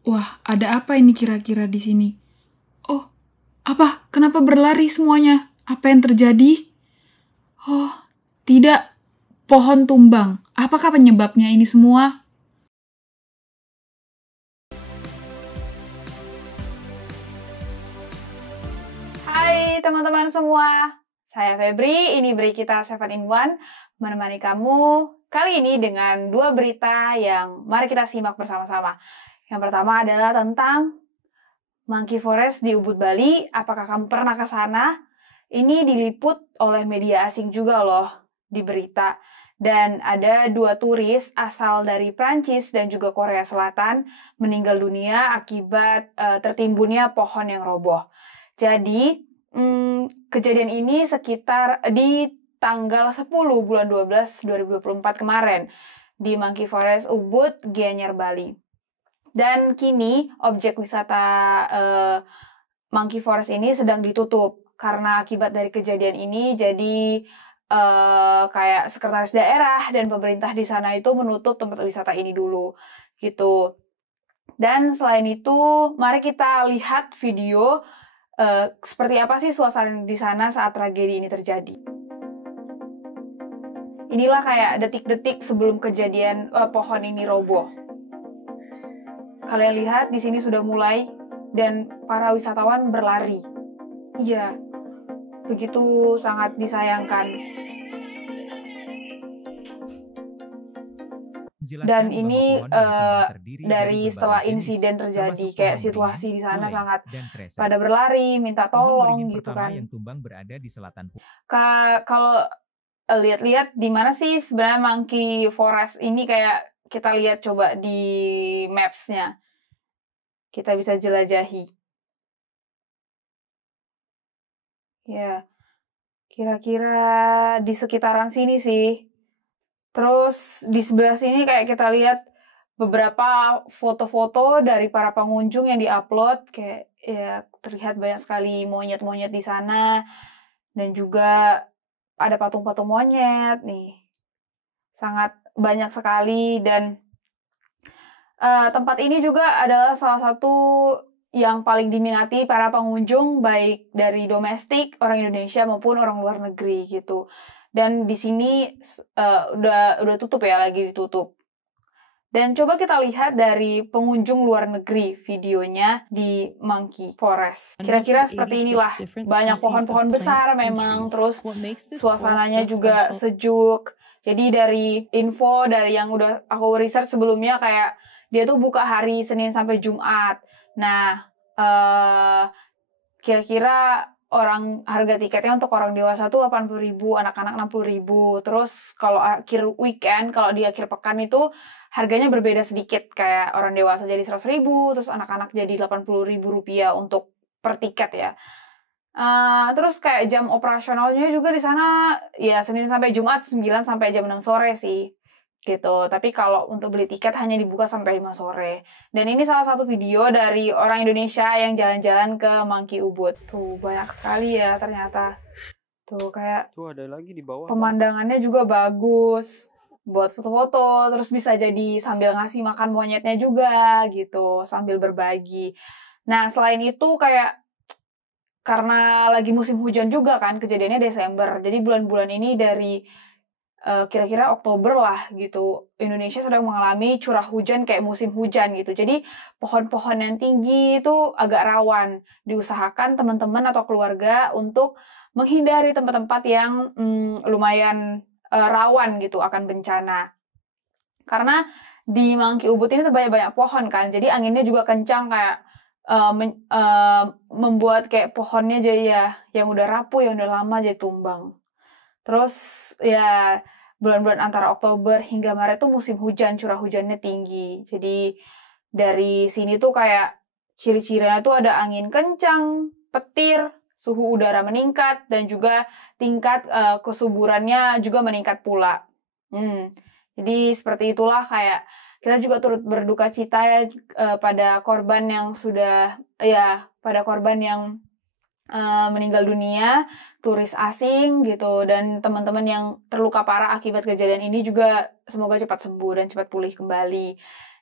Wah, ada apa ini kira-kira di sini? Oh, apa? Kenapa berlari semuanya? Apa yang terjadi? Oh, tidak. Pohon tumbang. Apakah penyebabnya ini semua? Hai teman-teman semua, saya Febri, ini Berita 7 in 1, menemani kamu kali ini dengan dua berita yang mari kita simak bersama-sama. Yang pertama adalah tentang Monkey Forest di Ubud, Bali. Apakah kamu pernah ke sana? Ini diliput oleh media asing juga loh di berita. Dan ada dua turis asal dari Prancis dan juga Korea Selatan meninggal dunia akibat tertimbunnya pohon yang roboh. Jadi, kejadian ini sekitar di tanggal 10 bulan 12 2024 kemarin di Monkey Forest Ubud, Gianyar, Bali. Dan kini objek wisata Monkey Forest ini sedang ditutup karena akibat dari kejadian ini. Jadi kayak sekretaris daerah dan pemerintah di sana itu menutup tempat wisata ini dulu gitu. Dan selain itu, mari kita lihat video seperti apa sih suasana di sana saat tragedi ini terjadi. Inilah kayak detik-detik sebelum kejadian pohon ini roboh. Kalian lihat di sini sudah mulai dan para wisatawan berlari. Iya, begitu sangat disayangkan. Dan ini dari setelah insiden terjadi, kayak situasi di sana sangat pada berlari, minta tolong gitu kan. Kalau lihat-lihat di mana sih sebenarnya Monkey Forest ini, kayak kita lihat coba di maps-nya. Kita bisa jelajahi. Ya, kira-kira di sekitaran sini sih. Terus di sebelah sini kayak kita lihat beberapa foto-foto dari para pengunjung yang diupload, kayak ya terlihat banyak sekali monyet-monyet di sana dan juga ada patung-patung monyet nih. Sangat banyak sekali. Dan tempat ini juga adalah salah satu yang paling diminati para pengunjung, baik dari domestik, orang Indonesia maupun orang luar negeri gitu. Dan di sini udah tutup ya, lagi ditutup. Dan coba kita lihat dari pengunjung luar negeri videonya di Monkey Forest. Kira-kira seperti inilah, banyak pohon-pohon besar memang, terus suasananya juga sejuk. Jadi dari info dari yang udah aku research sebelumnya, kayak dia tuh buka hari Senin sampai Jumat. Nah, kira-kira harga tiketnya untuk orang dewasa tuh 80.000, anak-anak 60.000. Terus kalau akhir weekend, kalau di akhir pekan itu harganya berbeda sedikit, kayak orang dewasa jadi 100.000, terus anak-anak jadi 80.000 rupiah untuk per tiket ya. Terus kayak jam operasionalnya juga di sana ya Senin sampai Jumat 9 sampai jam 6 sore sih gitu. Tapi kalau untuk beli tiket hanya dibuka sampai 5 sore. Dan ini salah satu video dari orang Indonesia yang jalan-jalan ke Monkey Ubud. Tuh banyak sekali ya ternyata. Tuh kayak Tuh ada lagi di bawah. pemandangannya juga bagus buat foto-foto, terus bisa jadi sambil ngasih makan monyetnya juga gitu, sambil berbagi. Nah, selain itu kayak karena lagi musim hujan juga kan, kejadiannya Desember. Jadi bulan-bulan ini dari kira-kira Oktober lah gitu, Indonesia sedang mengalami curah hujan kayak musim hujan gitu. Jadi pohon-pohon yang tinggi itu agak rawan. Diusahakan teman-teman atau keluarga untuk menghindari tempat-tempat yang lumayan rawan gitu akan bencana. Karena di Monkey Ubud ini banyak pohon kan, jadi anginnya juga kencang, kayak membuat kayak pohonnya jadi ya yang udah rapuh, yang udah lama jadi tumbang. Terus ya bulan-bulan antara Oktober hingga Maret tuh musim hujan, curah hujannya tinggi. Jadi dari sini tuh kayak ciri-cirinya tuh ada angin kencang, petir, suhu udara meningkat, dan juga tingkat kesuburannya juga meningkat pula. Jadi seperti itulah, kayak kita juga turut berduka cita ya pada korban yang meninggal dunia, turis asing gitu, dan teman-teman yang terluka parah akibat kejadian ini juga semoga cepat sembuh dan cepat pulih kembali.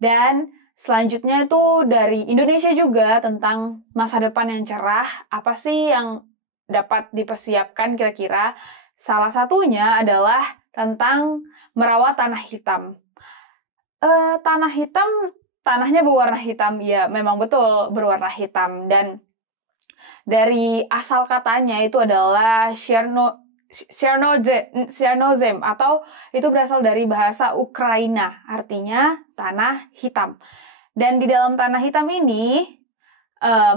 Dan Selanjutnya itu dari Indonesia juga tentang masa depan yang cerah. Apa sih yang dapat dipersiapkan kira-kira? Salah satunya adalah tentang merawat tanah hitam. Tanah hitam, tanahnya berwarna hitam. Ya, memang betul berwarna hitam. Dan dari asal katanya itu adalah Chernozem atau itu berasal dari bahasa Ukraina, artinya tanah hitam. Dan di dalam tanah hitam ini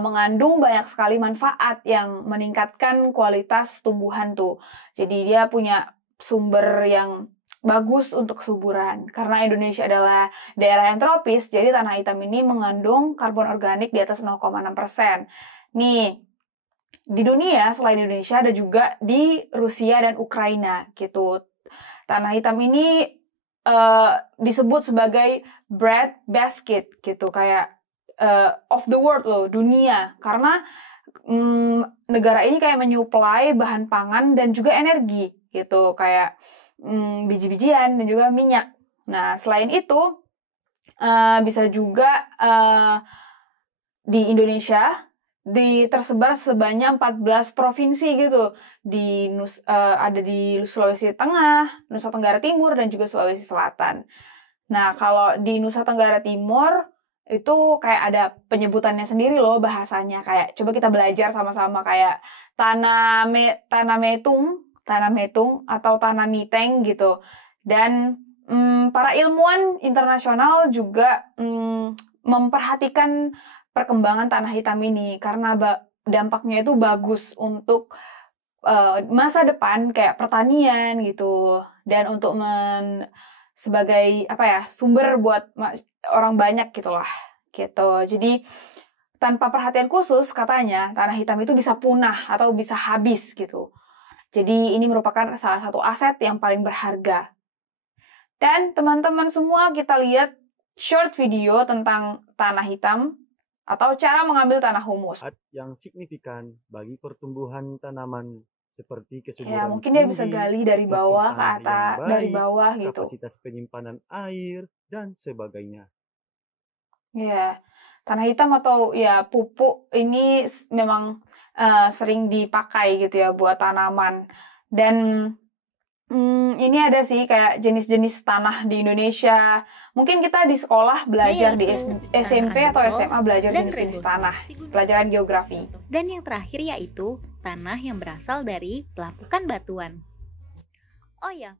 mengandung banyak sekali manfaat yang meningkatkan kualitas tumbuhan tuh. Jadi dia punya sumber yang bagus untuk kesuburan. Karena Indonesia adalah daerah yang tropis, jadi tanah hitam ini mengandung karbon organik di atas 0,6%. Nih, di dunia selain Indonesia ada juga di Rusia dan Ukraina gitu. Tanah hitam ini disebut sebagai bread basket gitu, kayak of the world loh, dunia, karena negara ini kayak menyuplai bahan pangan dan juga energi gitu, kayak biji-bijian dan juga minyak. Nah, selain itu bisa juga di Indonesia tersebar sebanyak 14 provinsi gitu. Ada di Sulawesi Tengah, Nusa Tenggara Timur, dan juga Sulawesi Selatan. Nah, kalau di Nusa Tenggara Timur itu kayak ada penyebutannya sendiri loh bahasanya. Kayak coba kita belajar sama-sama, kayak tanah metung atau tanah miteng gitu. Dan para ilmuwan internasional juga memperhatikan perkembangan tanah hitam ini karena dampaknya itu bagus untuk masa depan kayak pertanian gitu, dan untuk sebagai apa ya, sumber buat orang banyak gitulah gitu. Jadi tanpa perhatian khusus katanya tanah hitam itu bisa punah atau bisa habis gitu. Jadi ini merupakan salah satu aset yang paling berharga. Dan teman-teman semua, kita lihat short video tentang tanah hitam atau cara mengambil tanah humus. Yang signifikan bagi pertumbuhan tanaman seperti Ya, kesuburan mungkin dia tinggi, bisa gali dari struktur bawah ke tanah yang atas, baik, dari bawah gitu. kapasitas penyimpanan air, dan sebagainya. Ya, tanah hitam atau ya pupuk ini memang sering dipakai gitu ya buat tanaman. Dan ini ada sih kayak jenis-jenis tanah di Indonesia. Mungkin kita di sekolah belajar di SMP atau SMA belajar jenis-jenis tanah, pelajaran geografi. Dan yang terakhir yaitu tanah yang berasal dari pelapukan batuan. Oh ya,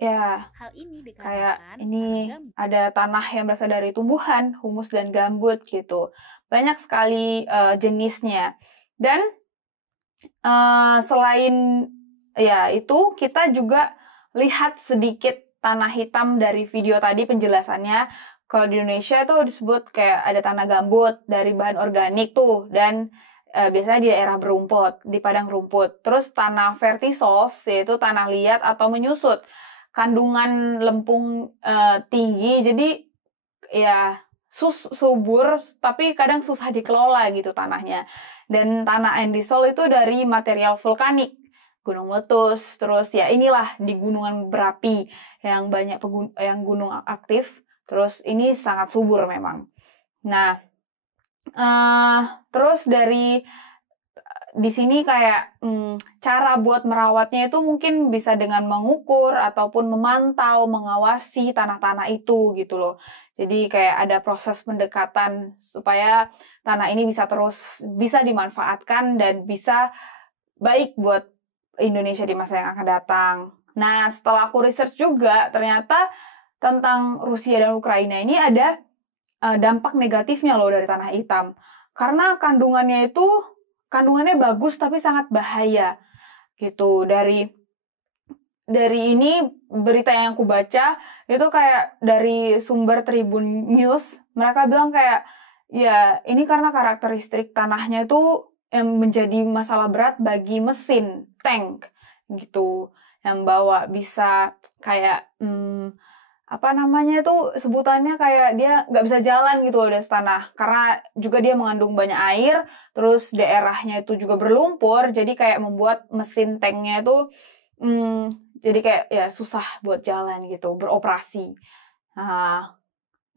Ya, hal ini kayak dikarenakan ini ada tanah yang berasal dari tumbuhan, humus dan gambut gitu. Banyak sekali jenisnya. Dan selain ya itu, kita juga lihat sedikit tanah hitam dari video tadi penjelasannya. Kalau di Indonesia tuh disebut kayak ada tanah gambut dari bahan organik tuh, dan biasanya di daerah berumput, di padang rumput. Terus tanah vertisos, yaitu tanah liat atau menyusut. Kandungan lempung tinggi, jadi ya subur, tapi kadang susah dikelola gitu tanahnya. Dan tanah endisol itu dari material vulkanik, gunung meletus. Terus ya inilah di gunungan berapi yang banyak yang gunung aktif. Terus ini sangat subur memang. Nah, terus di sini kayak cara buat merawatnya itu mungkin bisa dengan mengukur ataupun memantau, mengawasi tanah-tanah itu gitu loh. Jadi kayak ada proses pendekatan supaya tanah ini bisa dimanfaatkan dan bisa baik buat Indonesia di masa yang akan datang. Nah, setelah aku research juga, ternyata tentang Rusia dan Ukraina ini ada dampak negatifnya loh dari tanah hitam. Karena kandungannya bagus tapi sangat bahaya gitu. Dari ini berita yang aku baca itu kayak dari sumber Tribun News, mereka bilang kayak ya ini karena karakteristik tanahnya itu yang menjadi masalah berat bagi mesin tank gitu, yang bawa bisa kayak apa namanya itu sebutannya, kayak dia nggak bisa jalan gitu loh dari tanah, karena juga dia mengandung banyak air, terus daerahnya itu juga berlumpur, jadi kayak membuat mesin tanknya itu jadi kayak ya susah buat jalan gitu, beroperasi.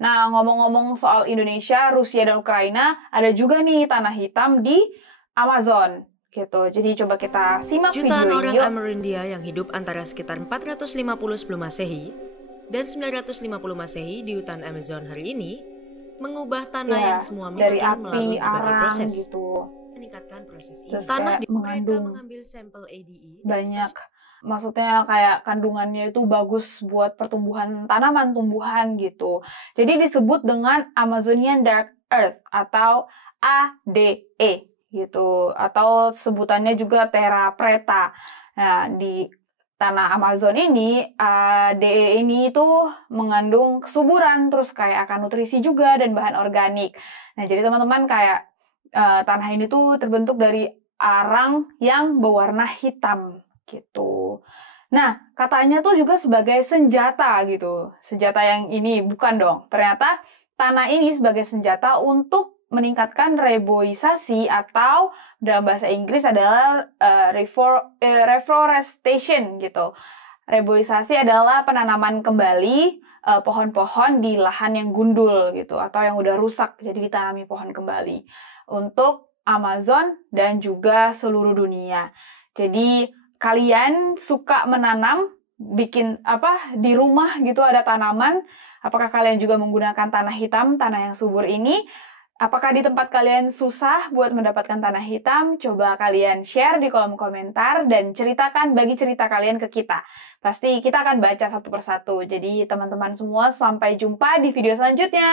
Nah, ngomong-ngomong soal Indonesia, Rusia, dan Ukraina, ada juga nih tanah hitam di Amazon gitu. Jadi coba kita simak Jutaan video orang ini yuk. Amerindia yang hidup antara sekitar 450 sebelum Masehi dan 950 Masehi di hutan Amazon hari ini mengubah tanah Ya, yang semua dari miskin melalui api, berbagai arang proses. gitu. Meningkatkan proses ini. Terus Tanah kayak di mereka mengandung mengambil sampel ADE dari banyak, maksudnya kayak kandungannya itu bagus buat pertumbuhan tanaman, tumbuhan gitu. Jadi disebut dengan Amazonian Dark Earth atau ADE gitu, atau sebutannya juga Terra Preta. Nah, di tanah Amazon ini, ADE ini tuh mengandung kesuburan, terus kayak akan nutrisi juga dan bahan organik. Nah, jadi teman-teman kayak tanah ini tuh terbentuk dari arang yang berwarna hitam gitu. Nah, katanya tuh juga sebagai senjata gitu. Senjata yang ini bukan dong. Ternyata tanah ini sebagai senjata untuk meningkatkan reboisasi atau dalam bahasa Inggris adalah reforestation gitu. Reboisasi adalah penanaman kembali pohon-pohon di lahan yang gundul gitu atau yang udah rusak, jadi ditanami pohon kembali untuk Amazon dan juga seluruh dunia. Jadi kalian suka menanam, bikin apa di rumah gitu ada tanaman? Apakah kalian juga menggunakan tanah hitam, tanah yang subur ini? Apakah di tempat kalian susah buat mendapatkan tanah hitam? Coba kalian share di kolom komentar dan ceritakan, bagi cerita kalian ke kita. Pasti kita akan baca satu persatu. Jadi teman-teman semua, sampai jumpa di video selanjutnya.